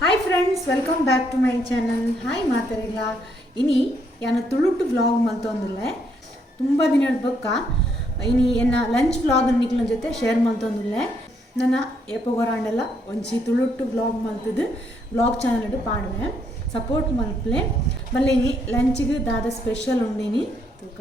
Hi friends welcome back to my channel hi ಮಾತಾಡಿಲ್ಲ ಇನಿ ಯಾನ ತುಳುಟು ವ್ಲಾಗ್ ಮಲ್ತೊಂದುಲ್ಲೆ. ತುಂಬ ದಿನ ಬೊಕ್ಕ ಇನಿ ಎನ್ನ ಲಂಚ್ ವ್ಲಾಗ್ ನಿಕ್ಲ ಜೊತೆ ಶೇರ್ ಮಲ್ತೊಂದುಲ್ಲೆ. ನನ್ನ ಎಪ್ಪಗೊರಾಂಡೆಲ್ಲ ಒಂಜಿ ತುಳುಟು ವ್ಲಾಗ್ ಮಲ್ತದು. ವ್ಲಾಗ್ ಚಾನಲ್ ಪಾಡುವೆ. ಸಪೋರ್ಟ್ ಮಲ್ಪಲೆ ಇನಿ ಲಂಚ್ಗೆ ದಾದ ಸ್ಪೆಷಲ್ ಉಂಡಿನಿ. ತೂಕ.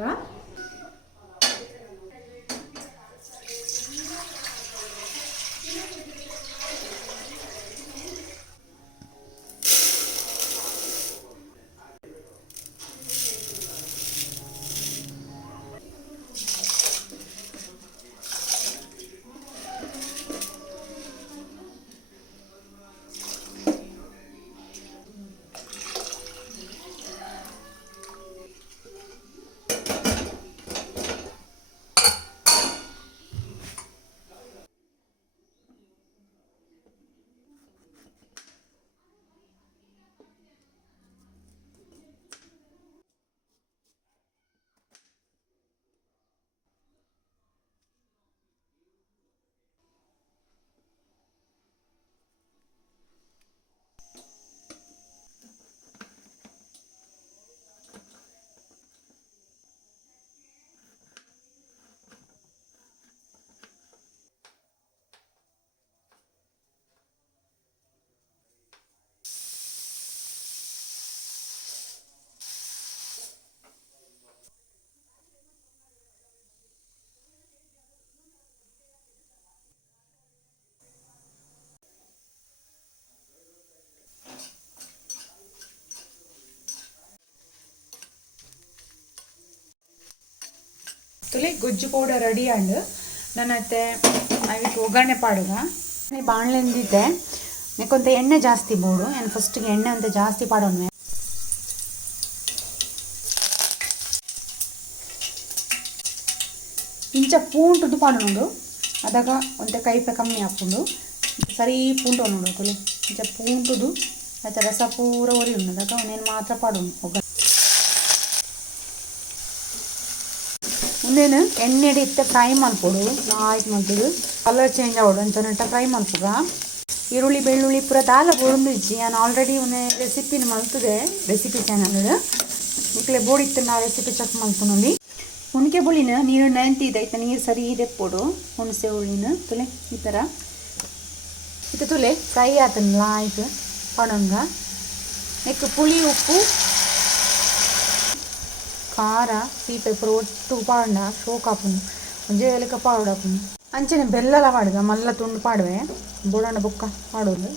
ತುಲಿ ಗೊಜ್ಜು ಪೌಡರ್ ರೆಡಿ ಆಂಡ್ ನನ್ನತ್ತೆ ಅವಿಗೆ ಒಗ್ಗರಣೆ ಪಾಡುಗ ಬಾಣ್ಲೆಂದಿದ್ದೆ. ನೆಕ್ಕೊಂತ ಎಣ್ಣೆ ಜಾಸ್ತಿ ಬೋಡು. ನಾನು ಫಸ್ಟಿಗೆ ಎಣ್ಣೆ ಅಂತ ಜಾಸ್ತಿ ಪಾಡೋಣ. ಇಂಚ ಪೂಂಟುದು ನೋಡು. ಅದಾಗ ಒಂತೆ ಕೈಪೆ ಕಮ್ಮಿ ಹಾಕೊಂಡು ಸರಿ ಪೂಂಟು ನೋಡು ಇಂಚ ಪೂಂಟುದು ಆಯ್ತಾ ರಸ ಪೂರ ಒರಿ ಉಂಡು ಅದಾಗ ಅವನೇನು ಮಾತ್ರ ಪಾಡೋಣ ಒಗ್ಗರಣೆ. ಮುಂದೇನು? ಎಣ್ಣೆ ಇತ್ತ ಫ್ರೈ ಮಲ್ಪೊಡು ಆಯ್ತು ಮಾಡ್ತೀವಿ ಕಲರ್ ಚೇಂಜ್ ಆಗೋಡು ಅಂತ ನೆಟ್ಟ ಫ್ರೈ ಮಲ್ಪುಗ ಈರುಳ್ಳಿ, ಬೆಳ್ಳುಳ್ಳಿ ಪೂರ ದಾಲ ಬೋಡುಂದಿಜ್ಜಿ ನಾನು ಆಲ್ರೆಡಿ ಒಂದು ರೆಸಿಪಿನ ಮಲ್ತದೆ. ರೆಸಿಪಿ ಚಾನಲ್ ಇಕ್ಲೆ ಬೋಡಿತ್ತು ನಾ ರೆಸಿಪಿ ಚೆಕ್ ಮಾಡ್ಕೊಂಡು ಹುಣ್ಕೆ ಬುಳಿನ ನೀರು ನೆಂತಿ ಆಯ್ತಾ? ನೀರು ಸರಿ ಇದೆ ಪೋಡು. ಹುಣಸೆ ಹುಳಿನ ತುಲೆ. ಈ ಥರ ಇದು ತುಲೆ. ಫ್ರೈ ಆತನಲ್ಲ, ಆಯ್ತು. ಪಣಂಗ. ನೆಕ್ ಪುಳಿ, ಉಪ್ಪು. ಖಾರ ಸೀಪೆಪುರ ಒಟ್ಟು ಪಾಂಡ ಶೋಕ್ ಹಾಪುನು ಒಂಜೆ ಲೆಕ್ಕ ಪಾಡು ಹಾಪುನು ಅಂಚನೆ ಬೆಲ್ಲಲ ಪಾಡ್ಗ ಮಲ್ಲ ತುಂಡು ಪಾಡುವೆ ಬೋಡಣ ಬೊಕ್ಕ ಪಾಡೋದು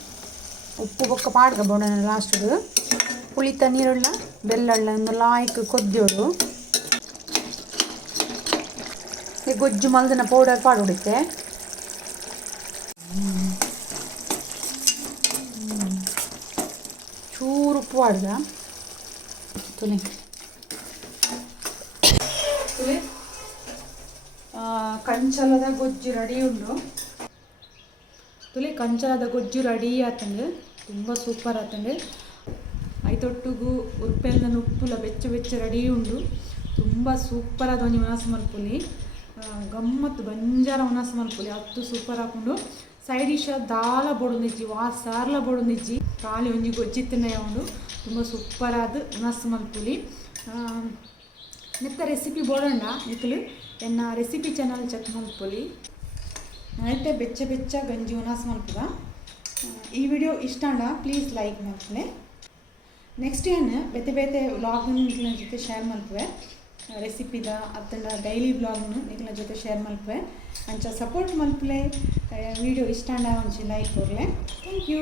ಉಪ್ಪು ಬೊಕ್ಕ ಪಾಡ್ಗ ಬೋಡಣ ಲಾಸ್ಟ್ಗೆ ಪುಳಿತ ನೀರುಳ್ಳ ಬೆಲ್ಲಳ್ಳ ಒಂದು ಲಾಯ್ಕ್ ಕೊದ್ದೋಡು ಈ ಗೊಜ್ಜು ಮಲ್ದನ ಪೌಡರ್ ಪಾಡೋಡಿತ್ತೆ ಚೂರು ಉಪ್ಪು ಪಾಡ್ಗ ತುಲಿ ಕಂಚಲದ ಗೊಜ್ಜು ರೆಡಿ ಉಂಡು. ತುಲಿ ಕಂಚಲದ ಗೊಜ್ಜು ರೆಡಿ ಆತಂಡು. ತುಂಬ ಸೂಪರ್ ಆತಂಡು. ಐತೊಟ್ಟುಗು ಉರ್ಪೆಲ್ದ ಉಪ್ಪುಲ ಬೆಚ್ಚ ಬೆಚ್ಚ ರೆಡಿ ಉಂಡು. ತುಂಬ ಸೂಪರ್ ಆದ ಒಂಜಿ ಉನಾಸ ಮಲ್ಪುಲಿ ಗಮ್ಮತ್ತು ಬಂಜಾರ ಉನಾಸ ಮಲ್ಪುಲಿ ಅತ್ತು ಸೂಪರ್ ಹಾಕೊಂಡು ಸೈಡ್ ಡಿಶ್ ದಾಲ ಬೊಡುಂದಿಜ್ಜಿ ವಾ ಸಾರ್ಲ ಬೊಡೊಂದಿಜ್ಜಿ. ಕಾಲಿ ಒಂಜಿ ಗೊಜ್ಜಿತ್ತನೆ ಉಂಡು. ತುಂಬ ಸೂಪರ್ ಆದ ಉನಾಸ ಮಲ್ಪುಲಿ ನೆತ್ತ ರೆಸಿಪಿ ಬೋಡೋಣ. ನಿಖಲು ಎನ್ನ ರೆಸಿಪಿ ಚಾನಲ್ ಚೆಕ್ ಮಲ್ಪೊಲಿ ನೈತೆ ಬೆಚ್ಚ ಬೆಚ್ಚ ಗಂಜಿ ಉನಾಸ್ ಮಲ್ಪದ ಈ ವಿಡಿಯೋ ಇಷ್ಟ ಪ್ಲೀಸ್ ಲೈಕ್ ಮಾಡ್ತೀನಿ ನೆಕ್ಸ್ಟ್ ಏನು, ಬೇತೆ ಬೇತೆ ವ್ಲಾಗ್ ನಿಖಿಲ ಜೊತೆ ಶೇರ್ ಮಲ್ಪುವೆ ರೆಸಿಪಿದ ಅತ್ತಂಡ ಡೈಲಿ ವ್ಲಾಗ್ನು ನಿಖಿಲ ಜೊತೆ ಶೇರ್ ಮಲ್ಪುವೆ ಅಂಚ ಸಪೋರ್ಟ್ ಮಲ್ಪಲೆ ವಿಡಿಯೋ ಇಷ್ಟ ಅಂದ್ರೆ ಒಂಚಿ ಲೈಕ್ ಕೊಡಲೆ. Thank you